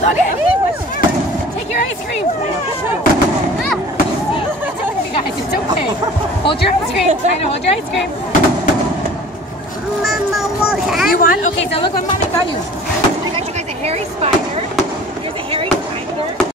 Look at me. Take your ice cream. It's okay, guys. It's okay. Hold your ice cream. Try to hold your ice cream. Mama, You want? Okay, so look what Mommy got you. I got you guys a hairy spider.